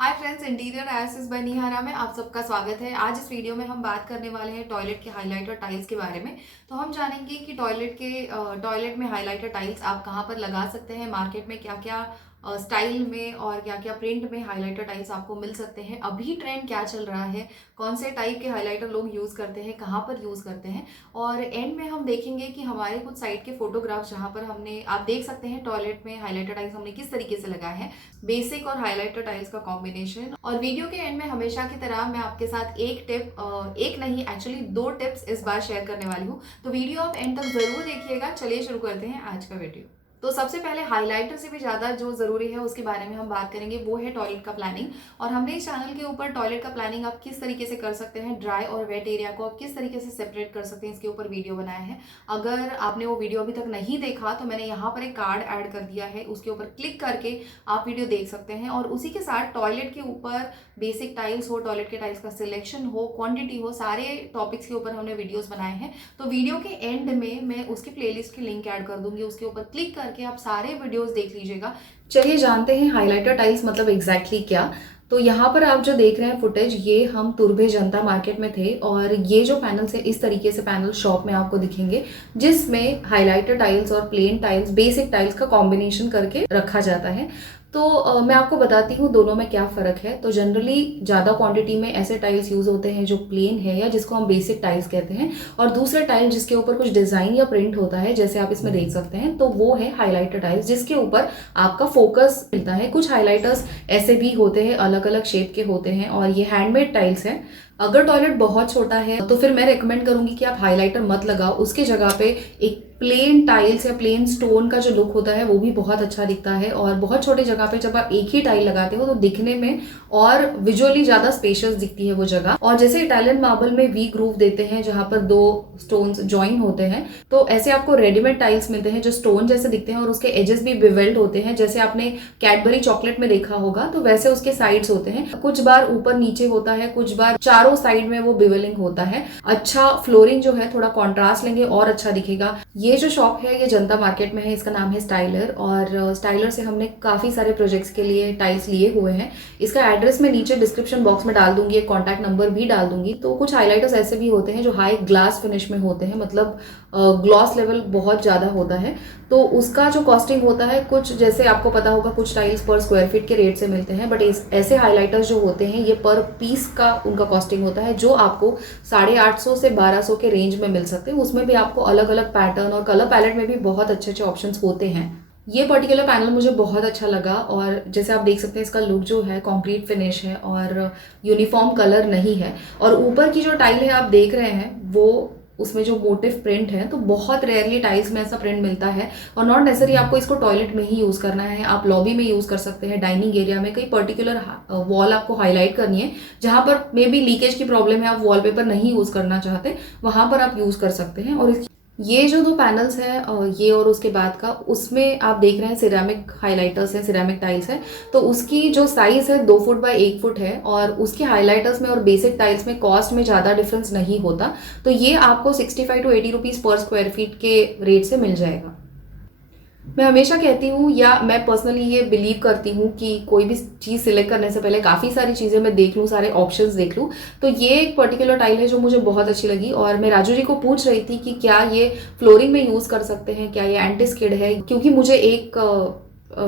Hi friends, interior aces by Nihara में आप सबका स्वागत है। आज इस वीडियो में हम बात करने वाले हैं टॉयलेट के हाइलाइटर टाइल्स के बारे में। तो हम जानेंगे कि टॉयलेट में हाइलाइटर टाइल्स आप कहाँ पर लगा सकते हैं, मार्केट में क्या क्या स्टाइल में और क्या क्या प्रिंट में हाइलाइटर टाइल्स आपको मिल सकते हैं, अभी ट्रेंड क्या चल रहा है, कौन से टाइप के हाइलाइटर लोग यूज़ करते हैं, कहाँ पर यूज़ करते हैं। और एंड में हम देखेंगे कि हमारे कुछ साइट के फोटोग्राफ्स जहाँ पर हमने आप देख सकते हैं टॉयलेट में हाइलाइटर टाइल्स हमने किस तरीके से लगाए हैं, बेसिक और हाइलाइटर टाइल्स का कॉम्बिनेशन। और वीडियो के एंड में हमेशा की तरह मैं आपके साथ एक टिप, एक नहीं एक्चुअली दो टिप्स इस बार शेयर करने वाली हूँ। तो वीडियो आप एंड तक जरूर देखिएगा। चलिए शुरू करते हैं आज का वीडियो। तो सबसे पहले हाइलाइटर से भी ज़्यादा जो ज़रूरी है उसके बारे में हम बात करेंगे, वो है टॉयलेट का प्लानिंग। और हमने इस चैनल के ऊपर टॉयलेट का प्लानिंग आप किस तरीके से कर सकते हैं, ड्राई और वेट एरिया को आप किस तरीके से सेपरेट कर सकते हैं, इसके ऊपर वीडियो बनाया है। अगर आपने वो वीडियो अभी तक नहीं देखा तो मैंने यहाँ पर एक कार्ड ऐड कर दिया है, उसके ऊपर क्लिक करके आप वीडियो देख सकते हैं। और उसी के साथ टॉयलेट के ऊपर बेसिक टाइल्स हो, टॉयलेट के टाइल्स का सिलेक्शन हो, क्वांटिटी हो, सारे टॉपिक्स के ऊपर हमने वीडियोस बनाए हैं। तो वीडियो के एंड में मैं उसकी प्लेलिस्ट की लिंक ऐड कर दूंगी, उसके ऊपर क्लिक करके आप सारे वीडियोस देख लीजिएगा। चलिए जानते हैं हाइलाइटर टाइल्स मतलब एग्जैक्टली क्या। तो यहाँ पर आप जो देख रहे हैं फुटेज, ये हम तुर्भे जनता मार्केट में थे और ये जो पैनल्स है इस तरीके से पैनल शॉप में आपको दिखेंगे, जिसमें हाइलाइटर टाइल्स और प्लेन टाइल्स, बेसिक टाइल्स का कॉम्बिनेशन करके रखा जाता है। तो मैं आपको बताती हूँ दोनों में क्या फ़र्क है। तो जनरली ज़्यादा क्वांटिटी में ऐसे टाइल्स यूज़ होते हैं जो प्लेन है या जिसको हम बेसिक टाइल्स कहते हैं, और दूसरे टाइल जिसके ऊपर कुछ डिज़ाइन या प्रिंट होता है, जैसे आप इसमें देख सकते हैं, तो वो है हाइलाइटर टाइल्स जिसके ऊपर आपका फोकस मिलता है। कुछ हाइलाइटर्स ऐसे भी होते हैं, अलग अलग शेप के होते हैं, और ये हैंडमेड टाइल्स हैं। अगर टॉयलेट बहुत छोटा है तो फिर मैं रेकमेंड करूंगी कि आप हाइलाइटर मत लगाओ, उसके जगह पे एक प्लेन टाइल्स या प्लेन स्टोन का जो लुक होता है वो भी बहुत अच्छा दिखता है। और बहुत छोटे जगह पे जब आप एक ही टाइल लगाते हो तो दिखने में और विजुअली ज्यादा स्पेशियस दिखती है वो जगह। और जैसे इटालियन मार्बल में वी ग्रूव देते हैं जहां पर दो स्टोन्स ज्वाइन होते हैं, तो ऐसे आपको रेडीमेड टाइल्स मिलते हैं जो स्टोन जैसे दिखते हैं और उसके एजेस भी बिवेल्ड होते हैं, जैसे आपने कैडबरी चॉकलेट में देखा होगा, तो वैसे उसके साइड्स होते हैं। कुछ बार ऊपर नीचे होता है, कुछ बार चारों साइड में वो बिवेलिंग होता है। अच्छा फ्लोरिंग जो है थोड़ा कॉन्ट्रास्ट लेंगे और अच्छा दिखेगा। ये जो शॉप है ये जनता मार्केट में है, इसका नाम है स्टाइलर, और स्टाइलर से हमने काफी सारे प्रोजेक्ट्स के लिए टाइल्स लिए हुए हैं। इसका एड्रेस मैं नीचे डिस्क्रिप्शन बॉक्स में डाल दूंगी, एक कॉन्टैक्ट नंबर भी डाल दूंगी। तो कुछ हाइलाइटर्स ऐसे भी होते हैं जो हाई ग्लास फिनिश में होते हैं, मतलब ग्लॉस लेवल बहुत ज्यादा होता है, तो उसका जो कॉस्टिंग होता है कुछ, जैसे आपको पता होगा, कुछ टाइल्स पर स्क्वायर फीट के रेट से मिलते हैं, बट ऐसे हाइलाइटर्स जो होते हैं ये पर पीस का उनका कॉस्टिंग होता है, जो आपको 850 से 1200 के रेंज में मिल सकते हैं। उसमें भी आपको अलग अलग पैटर्न और कलर पैलेट में भी बहुत अच्छे अच्छे ऑप्शंस होते हैं। ये पर्टिकुलर पैनल मुझे बहुत अच्छा लगा, और जैसे आप देख सकते हैं इसका लुक जो है कंक्रीट फिनिश है और यूनिफॉर्म कलर नहीं है। और ऊपर की जो टाइल है आप देख रहे हैं, वो उसमें जो मोटिव प्रिंट है, तो बहुत रेयरली टाइल्स में ऐसा प्रिंट मिलता है। और नॉट नेसेसरी आपको इसको टॉयलेट में ही यूज करना है, आप लॉबी में यूज कर सकते हैं, डाइनिंग एरिया में, कई पर्टिकुलर वॉल आपको हाईलाइट करनी है जहां पर मे बी लीकेज की प्रॉब्लम है, आप वॉलपेपर नहीं यूज करना चाहते, वहां पर आप यूज कर सकते हैं। और ये जो दो पैनल्स हैं, ये और उसके बाद का, उसमें आप देख रहे हैं सिरेमिक हाइलाइटर्स हैं, सिरेमिक टाइल्स है। तो उसकी जो साइज है 2 फुट बाय 1 फुट है, और उसके हाइलाइटर्स में और बेसिक टाइल्स में कॉस्ट में ज़्यादा डिफरेंस नहीं होता। तो ये आपको 65 to 80 रुपीज़ पर स्क्वायर फीट के रेट से मिल जाएगा। मैं हमेशा कहती हूँ, या मैं पर्सनली ये बिलीव करती हूँ कि कोई भी चीज़ सिलेक्ट करने से पहले काफ़ी सारी चीज़ें मैं देख लूँ, सारे ऑप्शंस देख लूँ। तो ये एक पर्टिकुलर टाइल है जो मुझे बहुत अच्छी लगी, और मैं राजू जी को पूछ रही थी कि क्या ये फ्लोरिंग में यूज़ कर सकते हैं, क्या ये एंटी स्किड है, क्योंकि मुझे एक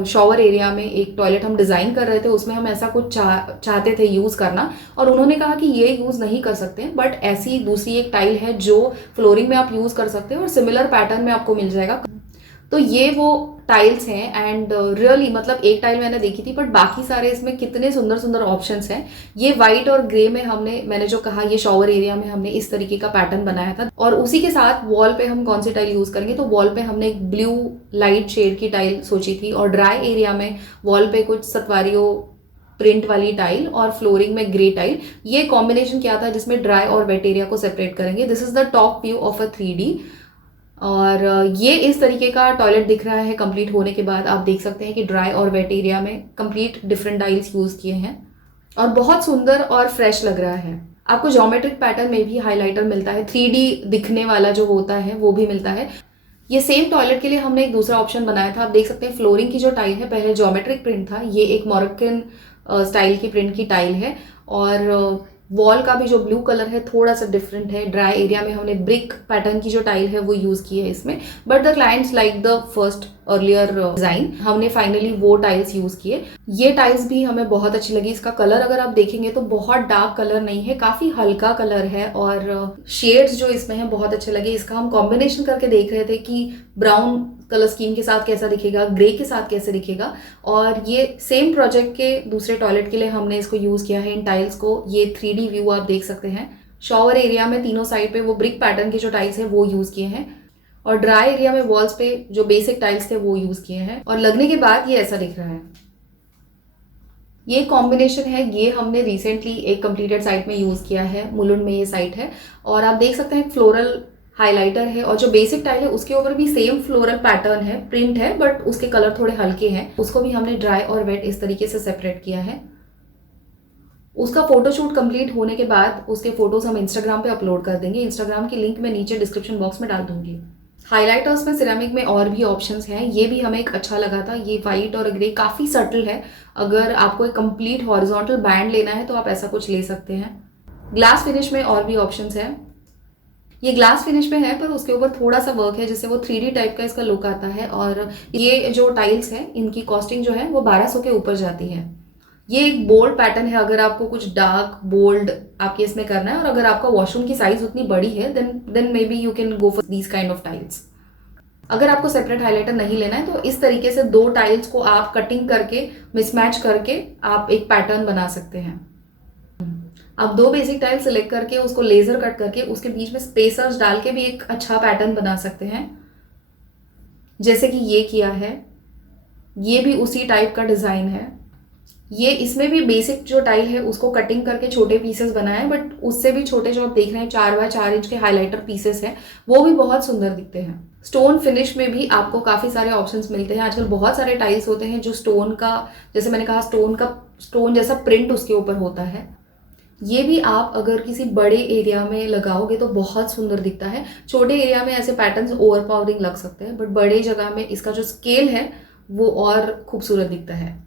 शॉवर एरिया में एक टॉयलेट हम डिज़ाइन कर रहे थे, उसमें हम ऐसा कुछ चाहते थे यूज़ करना, और उन्होंने कहा कि ये यूज़ नहीं कर सकते, बट ऐसी दूसरी एक टाइल है जो फ्लोरिंग में आप यूज़ कर सकते हैं और सिमिलर पैटर्न में आपको मिल जाएगा। तो ये वो टाइल्स हैं, एंड रियली मतलब एक टाइल मैंने देखी थी, बट बाकी सारे इसमें कितने सुंदर सुंदर ऑप्शंस हैं। ये वाइट और ग्रे में मैंने जो कहा, ये शॉवर एरिया में हमने इस तरीके का पैटर्न बनाया था। और उसी के साथ वॉल पे हम कौन सी टाइल यूज करेंगे, तो वॉल पे हमने एक ब्लू लाइट शेड की टाइल सोची थी, और ड्राई एरिया में वॉल पे कुछ सतवारियों प्रिंट वाली टाइल और फ्लोरिंग में ग्रे टाइल। ये कॉम्बिनेशन क्या था जिसमें ड्राई और वेट एरिया को सेपरेट करेंगे। This is the top view of a 3D। और ये इस तरीके का टॉयलेट दिख रहा है कंप्लीट होने के बाद। आप देख सकते हैं कि ड्राई और वेट एरिया में कंप्लीट डिफरेंट टाइल्स यूज किए हैं, और बहुत सुंदर और फ्रेश लग रहा है। आपको ज्योमेट्रिक पैटर्न में भी हाइलाइटर मिलता है, 3D दिखने वाला जो होता है वो भी मिलता है। ये सेम टॉयलेट के लिए हमने एक दूसरा ऑप्शन बनाया था। आप देख सकते हैं फ्लोरिंग की जो टाइल है, पहले ज्योमेट्रिक प्रिंट था, ये एक मोरक्कन स्टाइल की प्रिंट की टाइल है। और वॉल का भी जो ब्लू कलर है थोड़ा सा डिफरेंट है। ड्राई एरिया में हमने ब्रिक पैटर्न की जो टाइल है वो यूज की है इसमें, but the clients like the first earlier design, हमने फाइनली वो टाइल्स यूज किए। ये टाइल्स भी हमें बहुत अच्छी लगी। इसका कलर अगर आप देखेंगे तो बहुत डार्क कलर नहीं है, काफी हल्का कलर है और शेड्स जो इसमें है बहुत अच्छे लगे। इसका हम कॉम्बिनेशन करके देख रहे थे कि ब्राउन कलर स्कीम के साथ कैसा दिखेगा, ग्रे के साथ कैसे दिखेगा। और ये सेम प्रोजेक्ट के दूसरे टॉयलेट के लिए हमने इसको यूज किया है इन टाइल्स को। ये 3D व्यू आप देख सकते हैं। शॉवर एरिया में तीनों साइड पे वो ब्रिक पैटर्न के जो टाइल्स हैं वो यूज किए हैं, और ड्राई एरिया में वॉल्स पे जो बेसिक टाइल्स थे वो यूज किए हैं। और लगने के बाद ये ऐसा दिख रहा है। ये कॉम्बिनेशन है, ये हमने रिसेंटली एक कंप्लीटेड साइट में यूज किया है। मुलुंड में ये साइट है और आप देख सकते हैं फ्लोरल हाइलाइटर है, और जो बेसिक टाइल है उसके ऊपर भी सेम फ्लोरल पैटर्न है, प्रिंट है, बट उसके कलर थोड़े हल्के हैं। उसको भी हमने ड्राई और वेट इस तरीके से सेपरेट किया है। उसका फोटोशूट कंप्लीट होने के बाद उसके फोटोज हम इंस्टाग्राम पे अपलोड कर देंगे। इंस्टाग्राम की लिंक मैं नीचे डिस्क्रिप्शन बॉक्स में डाल दूंगी। हाइलाइटर्स में सिरेमिक में और भी ऑप्शंस हैं, ये भी हमें एक अच्छा लगा था। ये वाइट और ग्रे काफी सटल है। अगर आपको एक कंप्लीट हॉरिजॉन्टल बैंड लेना है तो आप ऐसा कुछ ले सकते हैं। ग्लास फिनिश में और भी ऑप्शंस है। ये ग्लास फिनिश में है पर उसके ऊपर थोड़ा सा वर्क है जिससे वो 3D टाइप का इसका लुक आता है। और ये जो टाइल्स है इनकी कॉस्टिंग जो है वो 1200 के ऊपर जाती है। ये एक बोल्ड पैटर्न है, अगर आपको कुछ डार्क बोल्ड आपके इसमें करना है और अगर आपका वॉशरूम की साइज उतनी बड़ी है then may be you can go for these kind of tiles. अगर आपको सेपरेट हाइलाइटर नहीं लेना है तो इस तरीके से दो टाइल्स को आप कटिंग करके मिसमैच करके आप एक पैटर्न बना सकते हैं। आप दो बेसिक टाइल सिलेक्ट करके उसको लेजर कट करके उसके बीच में स्पेसर्स डाल के भी एक अच्छा पैटर्न बना सकते हैं, जैसे कि ये किया है। ये भी उसी टाइप का डिजाइन है। ये इसमें भी बेसिक जो टाइल है उसको कटिंग करके छोटे पीसेस बनाए हैं, बट उससे भी छोटे जो आप देख रहे हैं 4x4 इंच के हाइलाइटर पीसेस हैं वो भी बहुत सुंदर दिखते हैं। स्टोन फिनिश में भी आपको काफी सारे ऑप्शंस मिलते हैं। आजकल बहुत सारे टाइल्स होते हैं जो स्टोन का, जैसे मैंने कहा, स्टोन जैसा प्रिंट उसके ऊपर होता है। ये भी आप अगर किसी बड़े एरिया में लगाओगे तो बहुत सुंदर दिखता है। छोटे एरिया में ऐसे पैटर्न्स ओवरपावरिंग लग सकते हैं, बट बड़े जगह में इसका जो स्केल है वो और खूबसूरत दिखता है।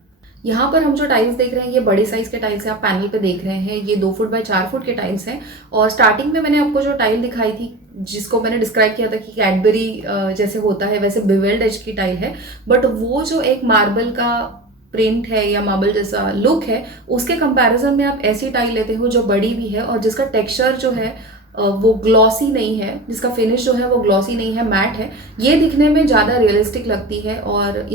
यहाँ पर हम जो टाइल्स देख रहे हैं ये बड़े साइज के टाइल्स हैं, आप पैनल पे देख रहे हैं। ये 2 फुट बाय 4 फुट के टाइल्स हैं। और स्टार्टिंग में मैंने आपको जो टाइल दिखाई थी जिसको मैंने डिस्क्राइब किया था कि कैडबरी जैसे होता है वैसे बिवेल्ड एज की टाइल है, बट वो जो एक मार्बल का प्रिंट है या मार्बल जैसा लुक है उसके कंपैरिजन में आप ऐसी टाइल लेते हो जो बड़ी भी है और जिसका टेक्सचर जो है वो ग्लॉसी नहीं है, जिसका फिनिश जो है वो ग्लॉसी नहीं है, मैट है। ये दिखने में ज़्यादा रियलिस्टिक लगती है और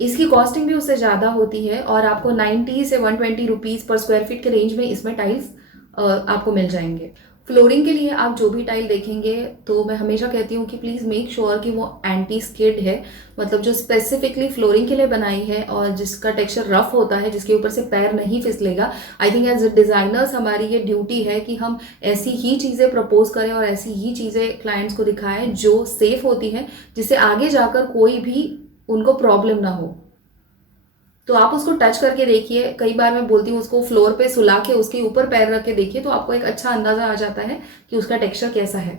इसकी कॉस्टिंग भी उससे ज़्यादा होती है और आपको 90 से 120 रुपीज़ पर स्क्वायर फीट के रेंज में इसमें टाइल्स आपको मिल जाएंगे। फ्लोरिंग के लिए आप जो भी टाइल देखेंगे तो मैं हमेशा कहती हूँ कि प्लीज़ मेक श्योर कि वो एंटी स्किड है, मतलब जो स्पेसिफिकली फ्लोरिंग के लिए बनाई है और जिसका टेक्सचर रफ होता है, जिसके ऊपर से पैर नहीं फिसलेगा। आई थिंक एज डिज़ाइनर्स हमारी ये ड्यूटी है कि हम ऐसी ही चीज़ें प्रपोज करें और ऐसी ही चीज़ें क्लाइंट्स को दिखाएं जो सेफ होती हैं, जिससे आगे जाकर कोई भी उनको प्रॉब्लम ना हो। तो आप उसको टच करके देखिए। कई बार मैं बोलती हूँ उसको फ्लोर पे सुला के उसके ऊपर पैर रख के देखिए तो आपको एक अच्छा अंदाजा आ जाता है कि उसका टेक्सचर कैसा है।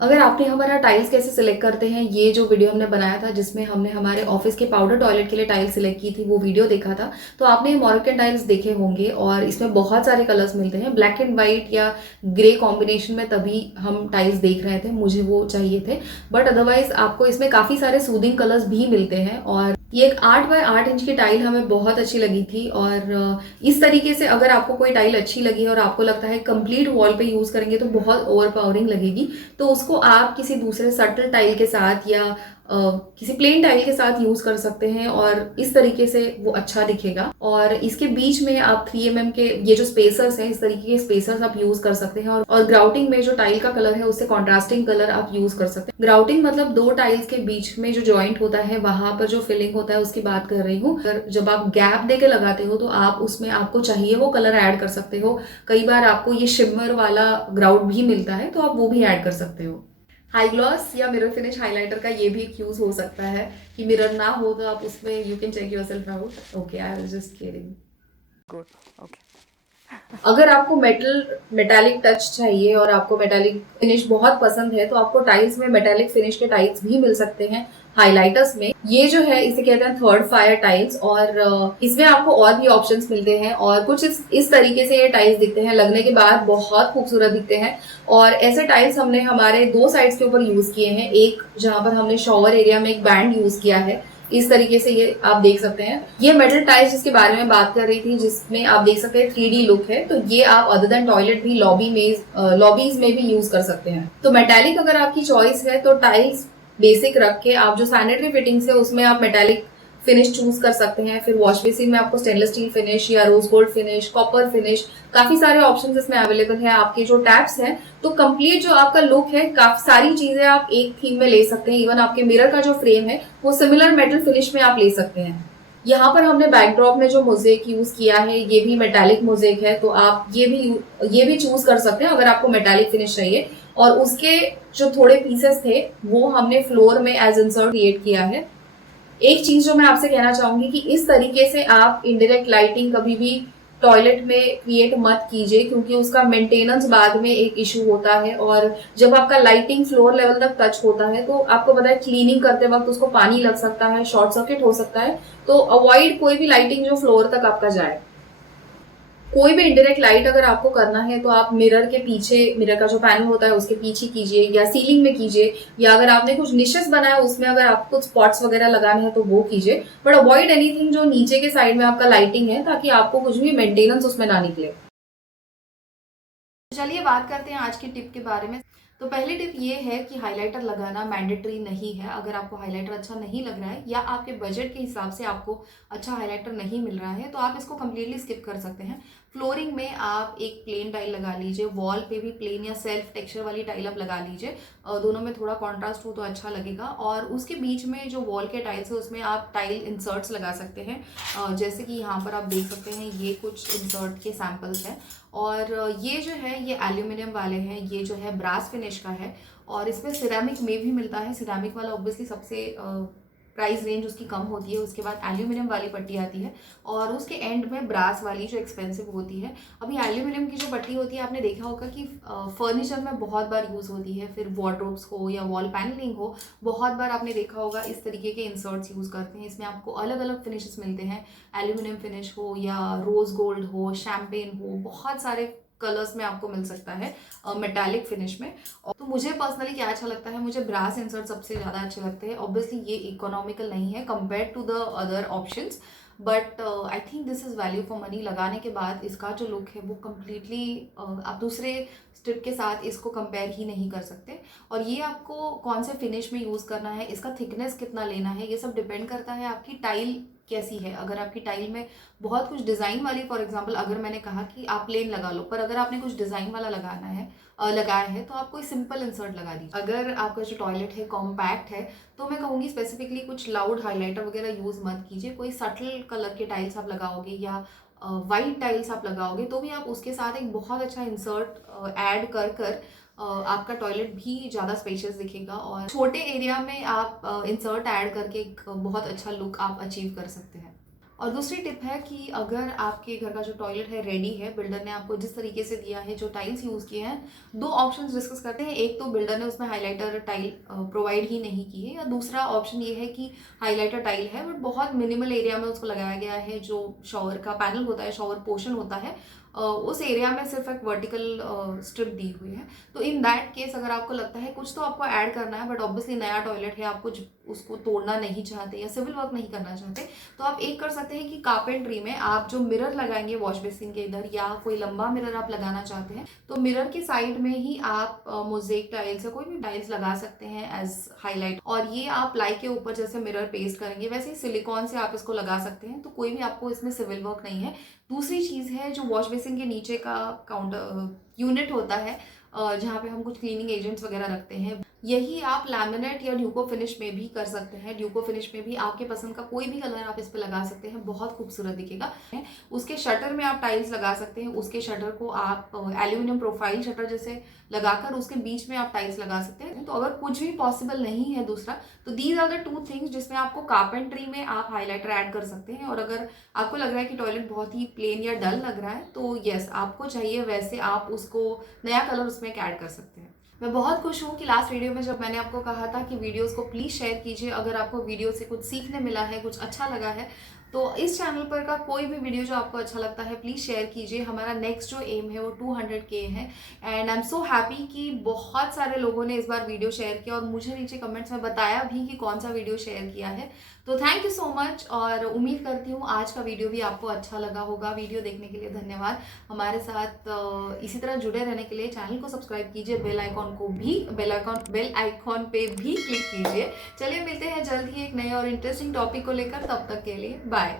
अगर आपने हमारा टाइल्स कैसे सिलेक्ट करते हैं, ये जो वीडियो हमने बनाया था जिसमें हमने हमारे ऑफिस के पाउडर टॉयलेट के लिए टाइल्स सिलेक्ट की थी वो वीडियो देखा था, तो आपने मोरक्कन टाइल्स देखे होंगे और इसमें बहुत सारे कलर्स मिलते हैं। ब्लैक एंड व्हाइट या ग्रे कॉम्बिनेशन में तभी हम टाइल्स देख रहे थे, मुझे वो चाहिए थे, बट अदरवाइज आपको इसमें काफ़ी सारे सूदिंग कलर्स भी मिलते हैं। और ये एक 8 बाय 8 इंच की टाइल हमें बहुत अच्छी लगी थी। और इस तरीके से अगर आपको कोई टाइल अच्छी लगी और आपको लगता है कंप्लीट वॉल पे यूज करेंगे तो बहुत ओवरपावरिंग लगेगी, तो उसको आप किसी दूसरे सटल टाइल के साथ या किसी प्लेन टाइल के साथ यूज कर सकते हैं और इस तरीके से वो अच्छा दिखेगा। और इसके बीच में आप 3mm के ये जो स्पेसर्स हैं, इस तरीके के स्पेसर्स आप यूज कर सकते हैं। और ग्राउटिंग में जो टाइल का कलर है उससे कॉन्ट्रास्टिंग कलर आप यूज कर सकते हैं। ग्राउटिंग मतलब दो टाइल्स के बीच में जो जॉइंट होता है वहां पर जो फिलिंग होता है उसकी बात कर रही हूँ। अगर जब आप गैप दे के लगाते हो तो आप उसमें आपको चाहिए वो कलर ऐड कर सकते हो। कई बार आपको ये शिमर वाला ग्राउट भी मिलता है तो आप वो भी ऐड कर सकते हो। हाई ग्लॉस या मिरर फिनिश हाइलाइटर का ये भी एक यूज हो सकता है कि मिरर ना हो तो आप उसमें you can check yourself out. Okay, I was just kidding. Good, okay. अगर आपको मेटालिक टच चाहिए और आपको मेटालिक फिनिश बहुत पसंद है तो आपको टाइल्स में मेटालिक फिनिश के टाइल्स भी मिल सकते हैं हाइलाइटर्स में। ये जो है इसे कहते हैं थर्ड फायर टाइल्स, और इसमें आपको और भी ऑप्शंस मिलते हैं और कुछ इस तरीके से ये टाइल्स दिखते हैं, लगने के बाद बहुत खूबसूरत दिखते हैं। और ऐसे टाइल्स हमने हमारे दो साइड्स के ऊपर यूज किए हैं, एक जहां पर हमने शॉवर एरिया में एक बैंड यूज किया है, इस तरीके से ये आप देख सकते हैं। ये मेटल टाइल्स जिसके बारे में बात कर रही थी, जिसमें आप देख सकते हैं 3D लुक है, तो ये आप अदर देन टॉयलेट भी लॉबीज में भी यूज कर सकते हैं। तो मेटालिक अगर आपकी चॉइस है तो टाइल्स बेसिक रख के आप जो सैनिटरी फिटिंग्स है उसमें आप मेटालिक फिनिश चूज कर सकते हैं। फिर वॉश बेसिन में आपको स्टेनलेस स्टील फिनिश या rose gold finish, copper finish, काफी सारे ऑप्शन इसमें अवेलेबल है। आपके जो टैप्स हैं तो कंप्लीट जो आपका लुक है, काफी सारी चीजें आप एक थीम में ले सकते हैं। इवन आपके मिरर का जो फ्रेम है वो सिमिलर मेटल फिनिश में आप ले सकते हैं। यहाँ पर हमने बैकड्रॉप में जो मोजेक यूज किया है ये भी मेटालिक मोजेक है, तो आप ये भी चूज कर सकते हैं अगर आपको मेटालिक फिनिश चाहिए। और उसके जो थोड़े पीसेस थे वो हमने फ्लोर में एज इंसर्ट क्रिएट किया है। एक चीज जो मैं आपसे कहना चाहूंगी कि इस तरीके से आप इनडायरेक्ट लाइटिंग कभी भी टॉयलेट में क्रिएट मत कीजिए, क्योंकि उसका मेंटेनेंस बाद में एक इशू होता है। और जब आपका लाइटिंग फ्लोर लेवल तक टच होता है तो आपको पता है क्लीनिंग करते वक्त उसको पानी लग सकता है, शॉर्ट सर्किट हो सकता है। तो अवॉइड कोई भी लाइटिंग जो फ्लोर तक आपका जाए। कोई भी इंडायरेक्ट लाइट अगर आपको करना है तो आप मिरर के पीछे, मिरर का जो पैनल होता है उसके पीछे कीजिए, या सीलिंग में कीजिए, या अगर आपने कुछ निशेस बनाया उसमें अगर आपको कुछ स्पॉट्स वगैरह लगाने हैं तो वो कीजिए। बट अवॉइड एनीथिंग जो नीचे के साइड में आपका लाइटिंग है, ताकि आपको कुछ भी मेंटेनेंस उसमें ना निकले। चलिए बात करते हैं आज की टिप के बारे में। तो पहली टिप ये है कि हाइलाइटर लगाना मैंडेटरी नहीं है। अगर आपको हाइलाइटर अच्छा नहीं लग रहा है या आपके बजट के हिसाब से आपको अच्छा हाइलाइटर नहीं मिल रहा है तो आप इसको कम्प्लीटली स्किप कर सकते हैं। फ्लोरिंग में आप एक प्लेन टाइल लगा लीजिए, वॉल पे भी प्लेन या सेल्फ टेक्सचर वाली टाइल आप लगा लीजिए। दोनों में थोड़ा कॉन्ट्रास्ट हो तो अच्छा लगेगा। और उसके बीच में जो वॉल के टाइल्स है उसमें आप टाइल इंसर्ट्स लगा सकते हैं। जैसे कि यहाँ पर आप देख सकते हैं ये कुछ इंसर्ट के सैम्पल्स हैं। और ये जो है ये एल्यूमिनियम वाले हैं, ये जो है ब्रास फिनिश का है। और इसमें सिरेमिक में भी मिलता है। सिरेमिक वाला ऑब्वियसली सबसे प्राइस रेंज उसकी कम होती है, उसके बाद एल्यूमिनियम वाली पट्टी आती है और उसके एंड में ब्रास वाली जो एक्सपेंसिव होती है। अभी एल्यूमिनियम की जो पट्टी होती है आपने देखा होगा कि फर्नीचर में बहुत बार यूज़ होती है, फिर वार्डरोब्स हो या वॉल पैनलिंग हो, बहुत बार आपने देखा होगा इस तरीके के इंसर्ट्स यूज़ करते हैं। इसमें आपको अलग अलग फिनिशेस मिलते हैं, एल्यूमिनियम फिनिश हो या रोज गोल्ड हो, शैम्पेन हो, बहुत सारे कलर्स में आपको मिल सकता है मेटालिक फिनिश में। तो मुझे पर्सनली क्या अच्छा लगता है, मुझे ब्रास इंसर्ट सबसे ज़्यादा अच्छे लगते हैं। ऑब्वियसली ये इकोनॉमिकल नहीं है compare to the other options, but I think this is value for money. लगाने के बाद इसका जो लुक है वो कम्प्लीटली आप दूसरे स्ट्रिप के साथ इसको कंपेयर ही नहीं कर सकते। और ये आपको कौन से फिनिश में यूज़ करना है, इसका थिकनेस कितना लेना है, ये सब डिपेंड करता है आपकी टाइल कैसी है। अगर आपकी टाइल में बहुत कुछ डिज़ाइन वाली, फॉर एग्जांपल अगर मैंने कहा कि आप प्लेन लगा लो, पर अगर आपने कुछ डिज़ाइन वाला लगाया है तो आप कोई सिंपल इंसर्ट लगा दीजिए। अगर आपका जो टॉयलेट है कॉम्पैक्ट है तो मैं कहूँगी स्पेसिफिकली कुछ लाउड हाइलाइटर वगैरह यूज़ मत कीजिए। कोई सटल कलर के टाइल्स आप लगाओगे या वाइट टाइल्स आप लगाओगे तो भी आप उसके साथ एक बहुत अच्छा इंसर्ट ऐड कर आपका टॉयलेट भी ज़्यादा स्पेशियस दिखेगा और छोटे एरिया में आप इंसर्ट ऐड करके एक बहुत अच्छा लुक आप अचीव कर सकते हैं। और दूसरी टिप है कि अगर आपके घर का जो टॉयलेट है रेडी है, बिल्डर ने आपको जिस तरीके से दिया है, जो टाइल्स यूज़ किए हैं, दो ऑप्शंस डिस्कस करते हैं। एक तो बिल्डर ने उसमें हाइलाइटर टाइल प्रोवाइड ही नहीं की है, या दूसरा ऑप्शन ये है कि हाइलाइटर टाइल है बट बहुत मिनिमल एरिया में उसको लगाया गया है। जो शॉवर का पैनल होता है, शॉवर पोर्शन होता है, उस एरिया में सिर्फ एक वर्टिकल स्ट्रिप दी हुई है। तो इन दैट केस अगर आपको लगता है कुछ तो आपको ऐड करना है बट ऑब्वियसली नया टॉयलेट है, आपको उसको तोड़ना नहीं चाहते या सिविल वर्क नहीं करना चाहते, तो आप एक कर सकते हैं कि कारपेंट्री में आप जो मिरर लगाएंगे वॉश बेसिन के इधर, या कोई लंबा मिरर आप लगाना चाहते हैं तो मिरर के साइड में ही आप मोजेक टाइल्स या कोई भी टाइल्स लगा सकते हैं एज हाईलाइट। और ये आप प्लाई के ऊपर जैसे मिरर पेस्ट करेंगे वैसे ही सिलिकॉन से आप इसको लगा सकते हैं, तो कोई भी आपको इसमें सिविल वर्क नहीं है। दूसरी चीज़ है जो वॉश बेसिन के नीचे का काउंटर यूनिट होता है, जहाँ पे हम कुछ क्लीनिंग एजेंट्स वगैरह रखते हैं, यही आप लैमिनेट या ड्यूको फिनिश में भी कर सकते हैं। ड्यूको फिनिश में भी आपके पसंद का कोई भी कलर आप इस पे लगा सकते हैं, बहुत खूबसूरत दिखेगा। उसके शटर में आप टाइल्स लगा सकते हैं, उसके शटर को आप एल्यूमिनियम प्रोफाइल शटर जैसे लगाकर उसके बीच में आप टाइल्स लगा सकते हैं। तो अगर कुछ भी पॉसिबल नहीं है दूसरा, तो these are the two things जिसमें आपको कारपेंट्री में आप हाईलाइटर ऐड कर सकते हैं। और अगर आपको लग रहा है कि टॉयलेट बहुत ही प्लेन या डल लग रहा है, तो यस, आपको चाहिए वैसे आप उसको नया कलर उसमें ऐड कर सकते हैं। मैं बहुत खुश हूँ कि लास्ट वीडियो में जब मैंने आपको कहा था कि वीडियोस को प्लीज़ शेयर कीजिए अगर आपको वीडियो से कुछ सीखने मिला है, कुछ अच्छा लगा है, तो इस चैनल पर का कोई भी वीडियो जो आपको अच्छा लगता है प्लीज़ शेयर कीजिए। हमारा नेक्स्ट जो एम है वो 200K है, and I am so happy कि बहुत सारे लोगों ने इस बार वीडियो शेयर किया और मुझे नीचे कमेंट्स में बताया भी कि कौन सा वीडियो शेयर किया है। तो थैंक यू सो मच, और उम्मीद करती हूँ आज का वीडियो भी आपको अच्छा लगा होगा। वीडियो देखने के लिए धन्यवाद। हमारे साथ इसी तरह जुड़े रहने के लिए चैनल को सब्सक्राइब कीजिए, बेल आइकॉन पे भी क्लिक कीजिए। चलिए मिलते हैं जल्द ही एक नए और इंटरेस्टिंग टॉपिक को लेकर, तब तक के लिए बाय।